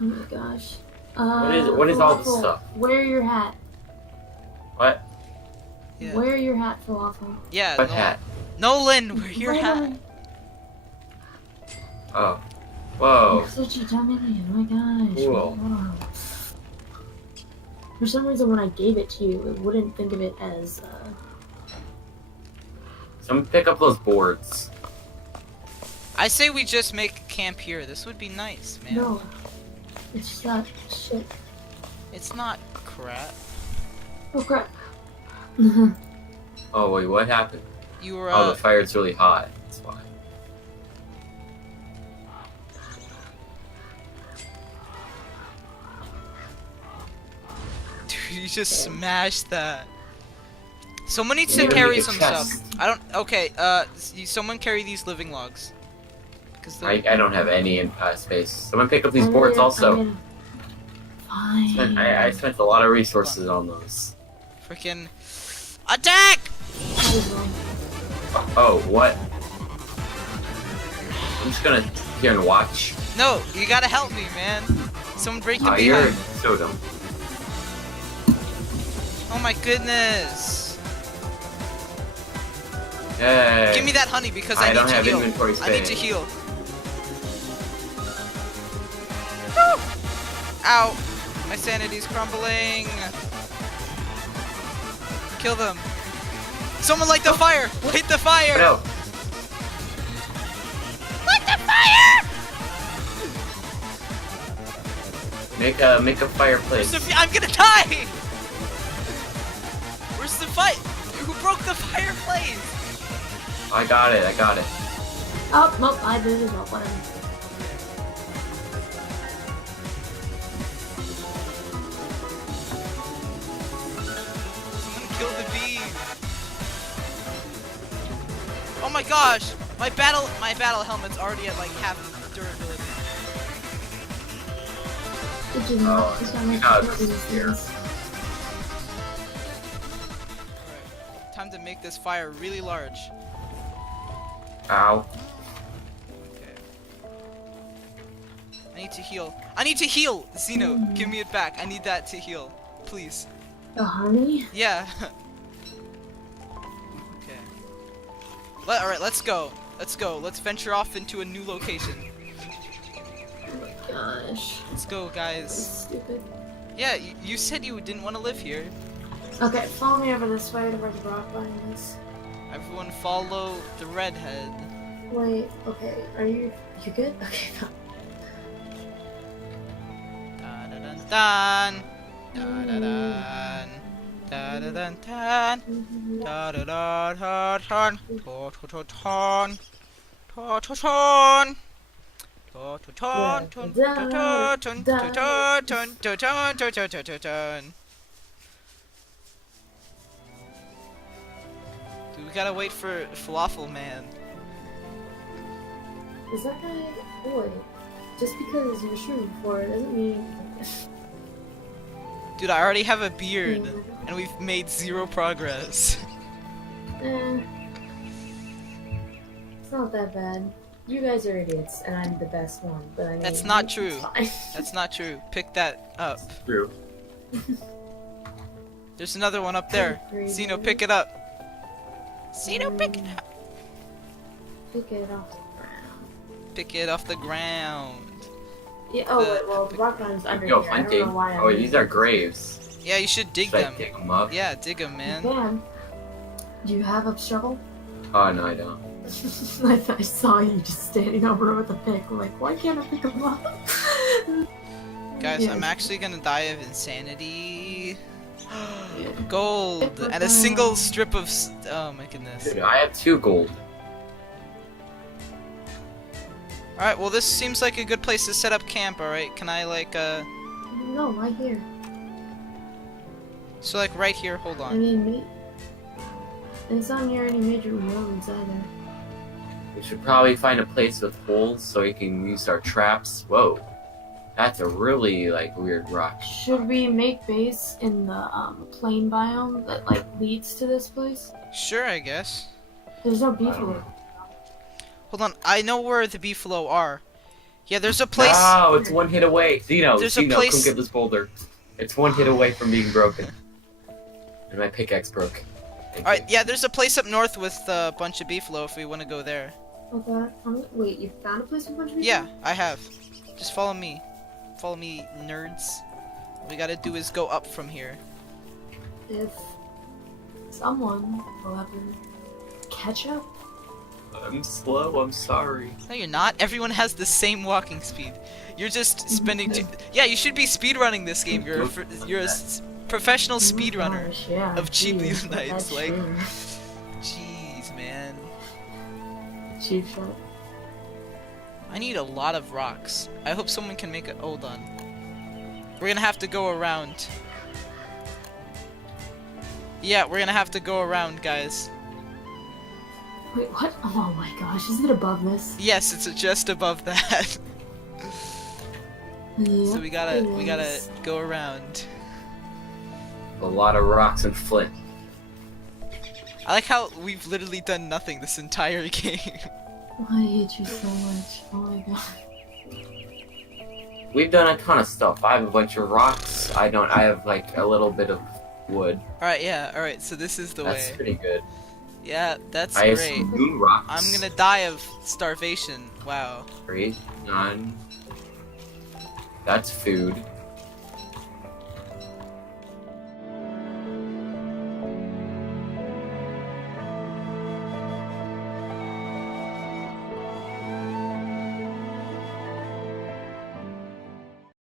Oh my gosh. What is all this stuff? Wear your hat. What? Yeah. Wear your hat, Falafel. Yeah. What hat? Nolan, wear your hat. Oh. Whoa. You're such a dumb idiot. Oh my gosh. Cool. Wow. For some reason, when I gave it to you, it wouldn't think of it as. Someone pick up those boards. I say we just make camp here. This would be nice, man. No. It's that shit. It's not crap. Oh crap. Oh wait, what happened? You were Oh, the fire's really hot. That's why. Dude, you just smashed that. Someone needs You to need to carry make a some chest. stuff. I don't. Okay. Someone carry these living logs. Cause I don't have any space. Someone pick up these boards also. Fine. I spent a lot of resources on those. Freaking attack! Oh, what? I'm just gonna sit here and watch. No, you gotta help me, man. Someone break him You're behind. so dumb. Oh my goodness. Yay. Give me that honey because I don't need to have heal. inventory I need to space. heal. Woo! Ow! My sanity's crumbling. Kill them. Someone light the fire! Light the fire! No. Light the fire! Make a fireplace. I'm gonna die! Where's the fight? Who broke the fireplace? I got it. Oh, nope, I did it. Whatever. Someone kill the bee. Oh my gosh! My battle helmet's already at like half durability. Did you know? It's not like God, one of these this is here. things. Alright. Time to make this fire really large. Ow. Okay. I need to heal. I need to heal! Zeno, give me it back. I need that to heal. Please. The honey? Yeah. Okay. Alright, let's go. Let's go. Let's venture off into a new location. Oh my gosh. Let's go, This is guys. stupid. Yeah, you said you didn't want to live here. Okay, follow me over this way to where the rock button is. Everyone follow the redhead. Wait, okay, you good? Okay, no. Da-da-dun-dun. Da-da-dun. Da-da-dun-dun. Da-da-da-da-dun. To-to-to-ton. To-to-ton. To-to-ton. Tun-to-to-tun. To-to-tun. To-tun. To-to-to-to-tun. Dude, we gotta wait for Falafel Man. Is that guy? Oh wait, just because you're shooting for it doesn't mean. Dude, I already have a beard, and we've made 0 progress. Eh. It's not that bad. You guys are idiots, and I'm the best one, but I mean. That's not it's true. fine. That's not true. Pick that up. True. There's another one up there. Zeno, pick it up. Zeno, pick it up. Pick it off the ground. Pick it off the ground. Yeah, oh wait, well, the rock button's under Yo, here. I don't hunting. know why I'm. Oh, these are graves. Yeah, you should dig Should I them. dig them up? Yeah, dig them, man. Damn. Do you have a shovel? Oh no, I don't. I saw you just standing over with a pick. I'm like, why can't I pick them up? Guys, Yeah. I'm actually gonna die of insanity. Yeah. Gold and a single strip of. Oh my goodness. Dude, I have 2 gold. All right, well this seems like a good place to set up camp. All right, can I like No, right here. So like right here. Hold I on. mean, it's not near any major roads either. We should probably find a place with holes so we can use our traps. Whoa. That's a really, like, weird rock. Should we make base in the plain biome that like leads to this place? Sure, I guess. There's no I don't beefalo. know. Hold on, I know where the beefalo are. Yeah, there's a place. No, it's one hit away. Zeno, There's a Zeno, place- come get this boulder. It's one hit away from being broken. And my pickaxe broke. Thank Alright, you. yeah, there's a place up north with a bunch of beefalo if we want to go there. Okay. Wait, you found a place with a bunch of people? Yeah, I have. Just follow me. Follow me, nerds. All we gotta do is go up from here. If someone will have to catch up. I'm slow, I'm sorry. No, you're not. Everyone has the same walking speed. You're just spending Yeah, you should be speedrunning this game. You're a professional speedrunner Gosh, yeah, of Cheap geez, Nights. that's Like, true. jeez, man. Cheap shot. I need a lot of rocks. I hope someone can make it. Hold on. We're gonna have to go around. Yeah, we're gonna have to go around, guys. Wait, what? Oh my gosh, is it above this? Yes, it's just above that. Yeah. So we gotta go around. A lot of rocks and flint. I like how we've literally done nothing this entire game. I hate you so much. Oh my god. We've done a ton of stuff. I have a bunch of rocks. I have like a little bit of wood. Alright, yeah, alright, so this is the That's way. pretty good. Yeah, that's I have great. some moon rocks. I'm gonna die of starvation. Wow. 3, 9. That's food.